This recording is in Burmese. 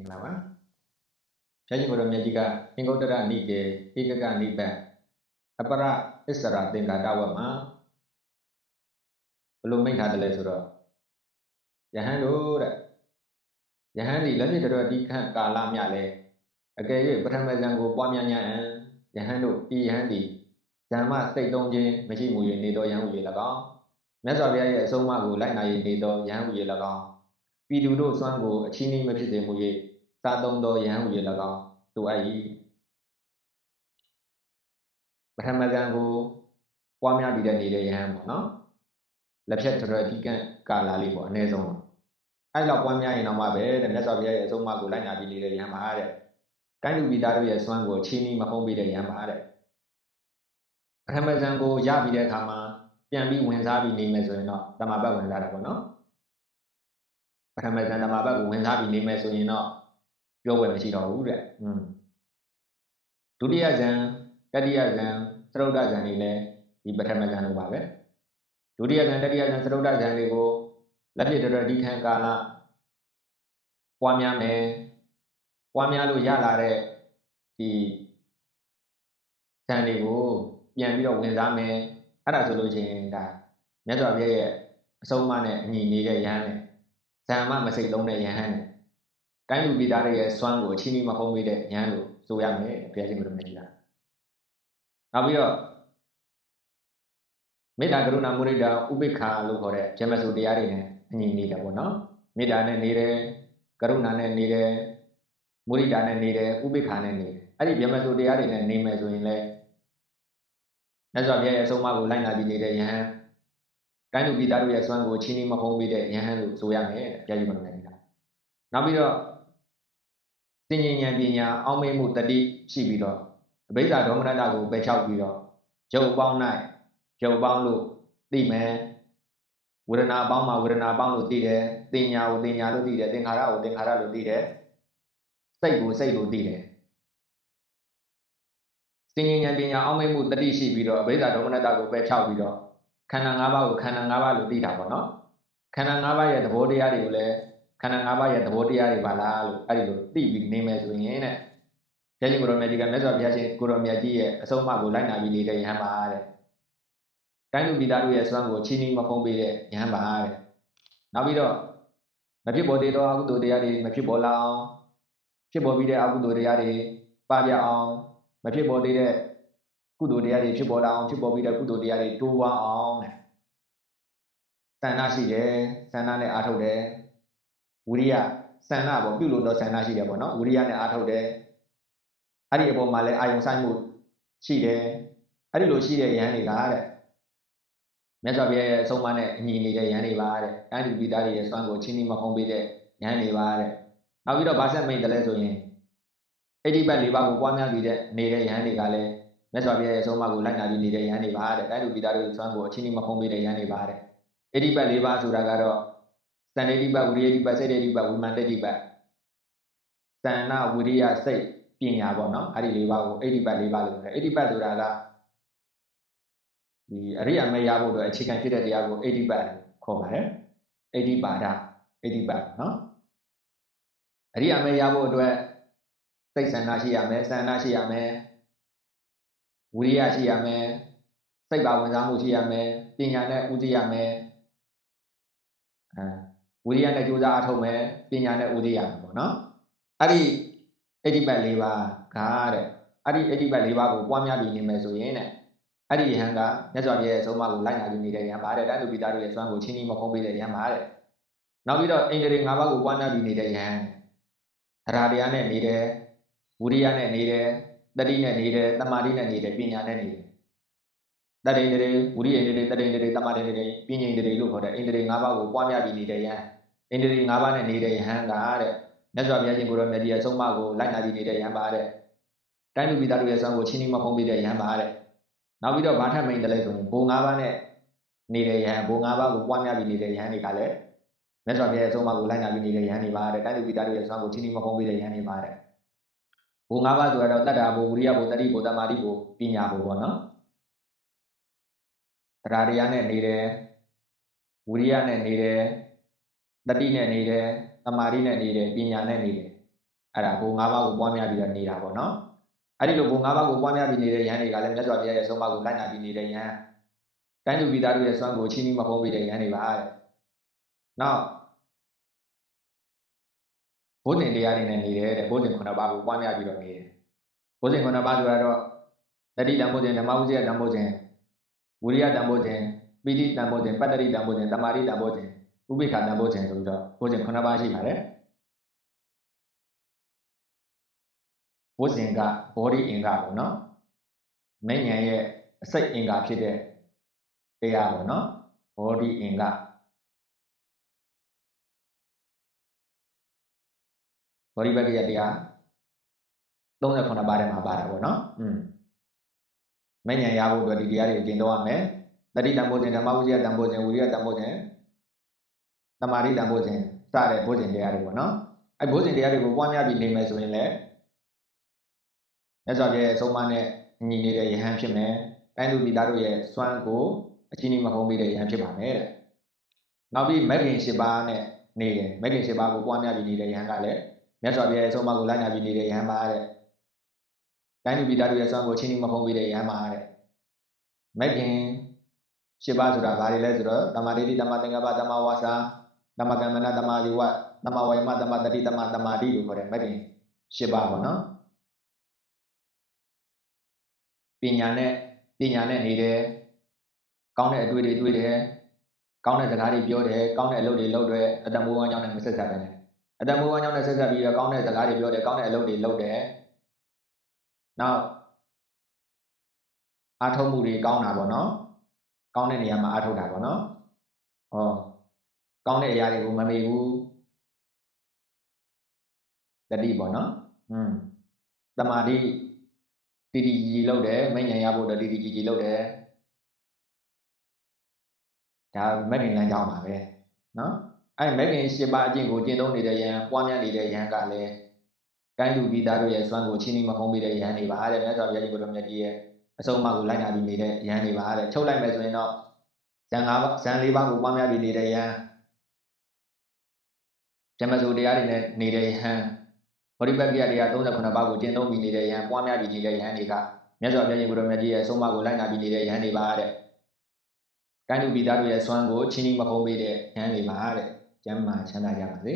Ngelawan. Jadi kalau menjadi ingkau tidak nike, ika nipe, apara isra tinggal dawa ma, belum main ada le surah. Jangan dulu, jangan di lagi terus di kalamnya le. Agai pertama jangan puamnya jangan dulu, jangan di, sama stay dong je, masih muyu ni do yang muyu lagam. Masa biaya semua go lain naik ni do yang muyu lagam. Video do suan go cini masih deh muyu, sadong do yang muyu lagam. Tu ai. Pertama jangan go puamnya bila ni le yang mana. Lebih terus di kalali bo, ni zong. Ai lo puamnya ini nama be, dan masa biaya semua go lain naik ni le yang mana. Kan tu bila do ya suan go cini macam bila yang mana. Pertama jangan go ya bila kama. ပြန်ပြီးဝင်စားပြီးနေမယ်ဆိုရင်တော့တမာပတ်ဝင်စားတာပေါ့နော်ပထမဇန်တမာပတ်ကိုဝင်စားပြီးနေမယ်ဆိုရင်တော့ပြောဝယ်မရှိတော့ဘူးတဲ့ဒုတိယဇန်တတိယဇန်သရုတ်တဇန်တွေလည်းဒီပထမဇန်လိုပါပဲဒုတိယဇန်တတိယဇန်သရုတ်တဇန်တွေကိုလက်ဖြစ်တော်ဒီခံကာလပွားများမယ်ပွားများလို့ရလာတဲ့ဒီဇန်တွေကိုပြန်ပြီးတော့ဝင်စားမယ်အဲ့ဒါဆိုလို့ချင်းဒါမြတ်စွာဘုရားရဲ့အဆုံးအမနဲ့အညီနေတဲ့ယဟန်နဲ့ဇာမမစိတ်လုံးတဲ့ယဟန်နဲ့တိုင်းလူပြည်သားတွေရဲ့စွမ်းကိုအချင်းချင်းမဖုံးမိတဲ့ယဟန်လို့ဆိုရမယ်ဘုရားရှင်ကိုယ်တော်မြတ်ကြီးကနောက်ပြီးတော့မေတ္တာကရုဏာမုဒိတာဥပိ္ပခာလို့ခေါ်တဲ့ဇမစုတရားတွေနဲ့အညီနေတယ်ပေါ့နော်မေတ္တာနဲ့နေတယ်ကရုဏာနဲ့နေတယ်မုဒိတာနဲ့နေတယ်ဥပိ္ပခာနဲ့နေတယ်အဲ့ဒီဇမစုတရားတွေနဲ့နေမယ်ဆိုရင်လည်းမြတ်စွာဘုရားရဲ့အဆုံးအမကိုလိုက်နာပြီးနေတဲ့ယဟန်တိုင်းလူပြည်သားတို့ရဲ့စွမ်းကိုချင်းချင်းမဖုံးပြီးတဲ့ယဟန်လို့ဆိုရမယ်တဲ့ဘုရားရှင်ကိုယ်တော်မြတ်ကြီးကနောက်ပြီးတော့သင်္ကြန်ဉာဏ်ပညာအောင်းမေးမှုတတိရှိပြီးတော့အဘိဓါဒေါမနတကိုပယ်ချောက်ပြီးတော့ရုပ်ပေါင်း၌ရုပ်ပေါင်းလို့သိမယ်ဝေဒနာပေါင်းမှာဝေဒနာပေါင်းလို့သိတယ်သင်ညာကိုသင်ညာလို့သိတယ်သင်္ခါရကိုသင်္ခါရလို့သိတယ်စိတ်ကိုစိတ်လို့သိတယ်သင်္ကြန်ဉာဏ်ပညာအောင်းမေးမှုတတိရှိပြီးတော့အဘိဓါဒေါမနတကိုပယ်ချောက်ပြီးတော့ခန္ဓာ၅ပါးကိုခန္ဓာ၅ပါးလို့သိတာပေါ့နော်ခန္ဓာ၅ပါးရဲ့သဘောတရားတွေကိုလည်းခန္ဓာ၅ပါးရဲ့သဘောတရားတွေပါလားလို့အဲ့ဒီလိုသိပြီးနေမယ်ဆိုရင်တဲ့ဘုရားရှင်ကိုယ်တော်မြတ်ကြီးကမြတ်စွာဘုရားရှင်ကိုယ်တော်မြတ်ကြီးရဲ့အဆုံးအမကိုလိုက်နာပြီးနေတဲ့ယဟန်ပါတဲ့တိုင်းလူပြည်သားတို့ရဲ့စွမ်းကိုချင်းချင်းမဖုံးပေးတဲ့ယဟန်ပါတဲ့နောက်ပြီးတော့မဖြစ်ပေါ်သေးသောအကုသိုလ်တရားတွေမဖြစ်ပေါ်လာအောင်ဖြစ်ပေါ်ပြီးတဲ့အကုသိုလ်တရားတွေပပျောက်အောင်မဖြစ်ပေါ်သေးတဲ့ကုသိုလ်တရားတွေဖြစ်ပေါ်လာအောင်ဖြစ်ပေါ်ပြီးတဲ့ကုသိုလ်တရားတွေတိုးပွားအောင်တဲ့ဆန္ဒရှိတယ်ဆန္ဒနဲ့အားထုတ်တယ်ဝိရိယဆန္ဒပေါ့ပြုလို့တော့ဆန္ဒရှိတယ်ပေါ့နော်ဝိရိယနဲ့အားထုတ်တယ်အဲ့ဒီအပေါ်မှာလည်းအာယုံဆိုင်မှုရှိတယ်အဲ့ဒီလိုရှိတဲ့ယဟန်တွေကတဲ့မြတ်စွာဘုရားရဲ့အဆုံးအမနဲ့အညီနေတဲ့ယဟန်တွေပါတဲ့တိုင်းလူပြည်သားတွေရဲ့စွမ်းကိုချင်းချင်းမဖုံးပေးတဲ့ယဟန်တွေပါတဲ့နောက်ပြီးတော့ဗာဆက်မိန်တယ်လဲဆိုရင်အိဋ္ဌိပတ်၄ပါးကိုပွားများပြီးတဲ့နေတဲ့ယဟန်တွေကလည်းမြတ်စွာဘုရားရဲ့အဆုံးအမကိုလိုက်နာပြီးနေတဲ့ယဟန်တွေပါတဲ့တိုင်းလူပြည်သားတွေစွမ်းကိုအချင်းချင်းမဖုံးပေးတဲ့ယဟန်တွေပါတဲ့အိဋ္ဌိပတ်၄ပါးဆိုတာကတော့သန္တိဋ္ဌိပတ်ဝိရိယဋ္ဌိပတ်စိတ်ဋ္ဌိပတ်ဝိမာန်ဋ္ဌိပတ်သန္နဝိရိယစိတ်ပညာပေါ့နော်အဲ့ဒီ၄ပါးကိုအိဋ္ဌိပတ်၄ပါးလို့ခေါ်တယ်အိဋ္ဌိပတ်ဆိုတာကဒီအရိယာမရဖို့အတွက်အခြေခံဖြစ်တဲ့တရားကိုအိဋ္ဌိပတ်ခေါ်ပါတယ်အိဋ္ဌိပါဒအိဋ္ဌိပတ်နော်အရိယာမရဖို့အတွက်စိတ်ဆန္ဒရှိရမယ်ဆန္ဒရှိရမယ်ဝိရိယရှိရမယ်စိတ်ပါဝင်စားမှုရှိရမယ်ပညာနဲ့ဥသိရမယ်ဝိရိယနဲ့ကြိုးစားအထောက်မယ်ပညာနဲ့ဥသိရမယ်ပေါ့နော်အဲ့ဒီအိဋ္ဌိပတ်၄ပါးကတဲ့အဲ့ဒီအိဋ္ဌိပတ်၄ပါးကိုပွားများပြီးနေမယ်ဆိုရင်တဲ့အဲ့ဒီယဟန်ကမြတ်စွာဘုရားရဲ့အဆုံးအမကိုလိုက်နာပြီးနေတဲ့ယဟန်ပါတဲ့တိုင်းလူပြည်သားတွေရဲ့စွမ်းကိုချင်းချင်းမဖုံးပေးတဲ့ယဟန်ပါတဲ့နောက်ပြီးတော့အိန္ဒြေ၅ပါးကိုပွားများပြီးနေတဲ့ယဟန်သရတရားနဲ့နေတယ်ဝိရိယနဲ့နေတယ်တတိနဲ့နေတယ်တမာတိနဲ့နေတယ်ပညာနဲ့နေတယ်တတိန္ဒြေဝိရိယန္ဒြေတတိန္ဒြေတမာတိန္ဒြေပညာန္ဒြေလို့ခေါ်တဲ့အိန္ဒြေ၅ပါးကိုပွားများပြီးနေတဲ့ယဟန်အိန္ဒြေ၅ပါးနဲ့နေတဲ့ယဟန်ကတဲ့မြတ်စွာဘုရားရှင်ကိုယ်တော်မြတ်ကြီးရဲ့အဆုံးအမကိုလိုက်နာပြီးနေတဲ့ယဟန်ပါတဲ့တိုင်းလူပြည်သားတို့ရဲ့စွမ်းကိုချင်းချင်းမဖုံးပေးတဲ့ယဟန်ပါတဲ့နောက်ပြီးတော့ဗာထမိန်တလဲဆိုရင်ဘုံ၅ပါးနဲ့နေတဲ့ယဟန်ဘုံ၅ပါးကိုပွားများပြီးနေတဲ့ယဟန်တွေကလည်းမြတ်စွာဘုရားရဲ့အဆုံးအမကိုလိုက်နာပြီးနေတဲ့ယဟန်တွေပါတဲ့တိုင်းလူပြည်သားတို့ရဲ့စွမ်းကိုချင်းချင်းမဖုံးပေးတဲ့ယဟန်တွေပါတဲ့ဘုံ၅ပါးဆိုတော့တတ္တာဘုဝိရိယဘုတတိဘုတမာတိဘုပညာဘုပေါ့နော်တရားတရားနဲ့နေတယ်ဝိရိယနဲ့နေတယ်တတိနဲ့နေတယ်တမာတိနဲ့နေတယ်ပညာနဲ့နေတယ် အဲ့ဒါဘုံ၅ပါးကိုပွားများပြီးတော့နေတာပေါ့နော်အဲ့ဒီလိုဘုံ၅ပါးကိုပွားများပြီးနေတဲ့ယဟန်တွေကလည်းမြတ်စွာဘုရားရဲ့ဆုံးမကိုလိုက်နာပြီးနေတဲ့ယဟန်တိုင်းသူပြည်သားတို့ရဲ့စွမ်းကိုချင်းနီးမဖုံးပြီးတဲ့ယဟန်တွေပါတဲ့နောက်ဘုဇင်တရားတွေနဲ့နေတယ်တဲ့ဘုဇင်9ပါးကိုပွားများပြီးတော့နေတယ်ဘုဇင်9ပါးဆိုတော့တတိတံဘုဇင်ဓမ္မဝိဇ္ဇယတံဘုဇင်ဝိရိယတံဘုဇင်ပိဋိတံဘုဇင်ပတ္တိတံဘုဇင်တမာရိတံဘုဇင်ဥပိ္ပခာတံဘုဇင်ဆိုပြီးတော့ဘုဇင်9ပါးရှိပါတယ်ဘုဇင်ကဘောဓိအင်္ဂါပေါ့နော်မဉ္ဇဉ်ရဲ့အစိတ်အင်္ဂါဖြစ်တဲ့တရားပေါ့နော်ဘောဓိအင်္ဂါဘောဓိပက္ခယတရား38ပါးထဲမှာပါတာပေါ့နော်မဉ္ဇဉ်ရဖို့အတွက်ဒီတရားတွေကိုကျင့်သုံးရမယ်တတိတံဘုဇင်ဓမ္မဝိဇ္ဇယတံဘုဇင်ဝိရိယတံဘုဇင်တမာရိတံဘုဇင်စတဲ့ဘုဇင်တရားတွေပေါ့နော်အဲဘုဇင်တရားတွေကိုပွားများပြီးနေမယ်ဆိုရင်လည်းမြတ်စွာဘုရားရဲ့ဆုံးမနဲ့ညီနေတဲ့ယဟန်ဖြစ်မယ်တိုင်းသူပြည်သားတို့ရဲ့စွမ်းကိုအချင်းချင်းမဟုံးပြီးတဲ့ယဟန်ဖြစ်ပါမယ်တဲ့နောက်ပြီးမဂ္ဂင်၈ပါးနဲ့နေတယ်မဂ္ဂင်၈ပါးကိုပွားများပြီးနေတဲ့ယဟန်ကလည်းမြတ်စွာဘုရားရဲ့ဆုံးမကိုလိုက်နာပြီးနေတဲ့ယဟန်ပါတဲ့တိုင်းသူပြည်သားတို့ရဲ့စွမ်းကိုချင်းချင်းမဟုံးပြီးတဲ့ယဟန်ပါတဲ့မဂ္ဂင်၈ပါးဆိုတာဘာတွေလဲဆိုတော့တမ္မာဒိဋ္ဌိတမ္မာသင်္ကပ္ပတမ္မာဝါစာတမ္မာကမ္မနာတမ္မာဒီဝတမ္မာဝါယမတမ္မာတတိတမ္မာတမာတိလို့ခေါ်တဲ့မဂ္ဂင်၈ပါးပေါ့နော်ပညာနဲ့နေတယ်ကောင်းတဲ့အတွေ့တွေတွေ့တယ်ကောင်းတဲ့စကားတွေပြောတယ်ကောင်းတဲ့အလုပ်တွေလုပ်တယ်အတ္တမိုးဝါးကြောင့်လည်းမဆက်ဆက်ပဲနဲ့အတ္တမိုးဝါးကြောင့်လည်းဆက်ဆက်ပြီးတော့ကောင်းတဲ့စကားတွေပြောတယ်ကောင်းတဲ့အလုပ်တွေလုပ်တယ်နောက်အားထုတ်မှုတွေကောင်းတာပေါ့နော်ကောင်းတဲ့နေရာမှာအားထုတ်တာပေါ့နော်ကောင်းတဲ့အရာတွေကိုမမေ့ဘူးတတိပေါ့နော်တမာတိတီတီကြီးလောက်တယ်မဉ္ဇဉ်ရဖို့တော့တီတီကြီးလောက်တယ်ဒါမဂ္ဂင်လမ်းကြောင်းပါပဲနော်အဲ့မဂ္ဂင်၈ပါးအကျင့်ကိုကျင့်သုံးနေတဲ့ယဟန်ပွားများနေတဲ့ယဟန်ကလည်းတိုင်းသူပြည်သားတို့ရဲ့စွမ်းကိုချင်းချင်းမဖုံးပြီးတဲ့ယဟန်တွေပါတဲ့မြတ်စွာဘုရားကြီးကိုတော်မြတ်ကြီးရဲ့အဆုံးအမကိုလိုက်နာပြီးနေတဲ့ယဟန်တွေပါတဲ့ချုပ်လိုက်မယ်ဆိုရင်တော့ဇန်၄ပါးကိုပွားများပြီးနေတဲ့ယဟန်ဓမ္မစိုးတရားတွေနဲ့နေတဲ့ယဟန်ဘောဓိပက္ခယတရား38ပါးကိုကျင့်သုံးပြီးနေတဲ့ယဟန်ပွားများပြီးနေတဲ့ယဟန်တွေကမြတ်စွာဘုရားကြီးကိုတော်မြတ်ကြီးရဲ့အဆုံးအမကိုလိုက်နာပြီးနေတဲ့ယဟန်တွေပါတဲ့တိုင်းသူပြည်သားတို့ရဲ့စွမ်းကိုချင်းချင်းမဖုံးပေးတဲ့ယဟန်တွေပါတဲ့ကျမ်းမာချမ်းသာကြပါစေ